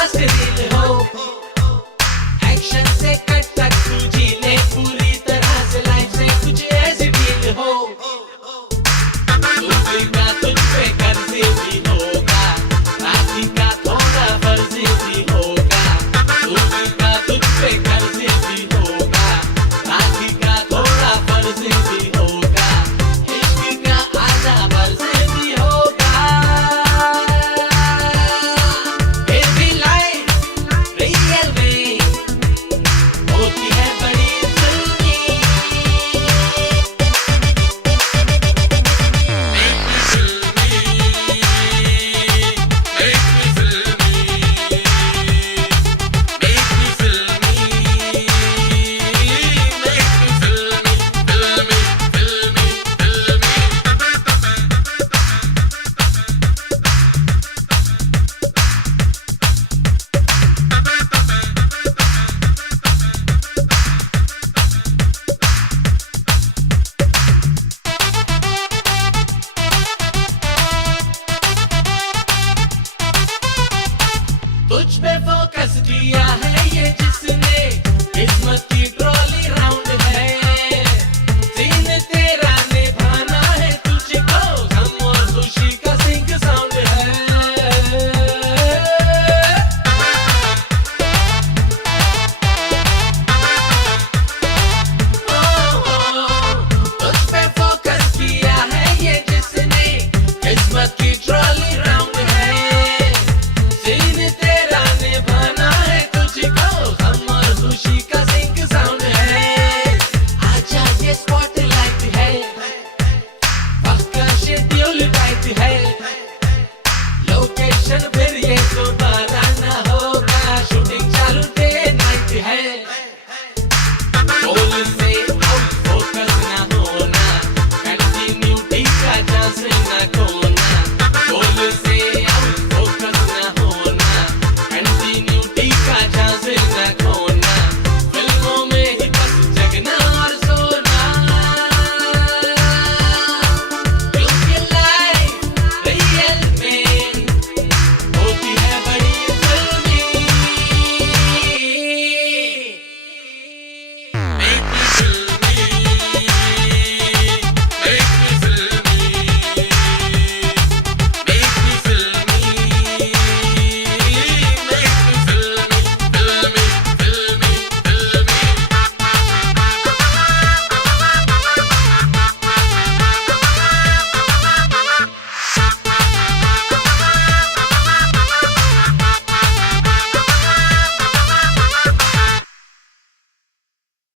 Fast reel हो, action से cut तक तू जी ले पूरी तरह से, लाइफ से कुछ ऐसी डील हो, दूसरी का तुझ पे कर्ज भी होगा, राखी का थोड़ा फर्ज भी होगा, दूसरी का तुझ पे कर्ज भी होगा, राखी का थोड़ा फर्ज भी होगा, इश्क का आधा फर्ज भी होगा, फिर भी लाइफ रियल में होती है बड़ी जुल्मी। तुझ पे फोकस किया है ये जिसने, किस्मत की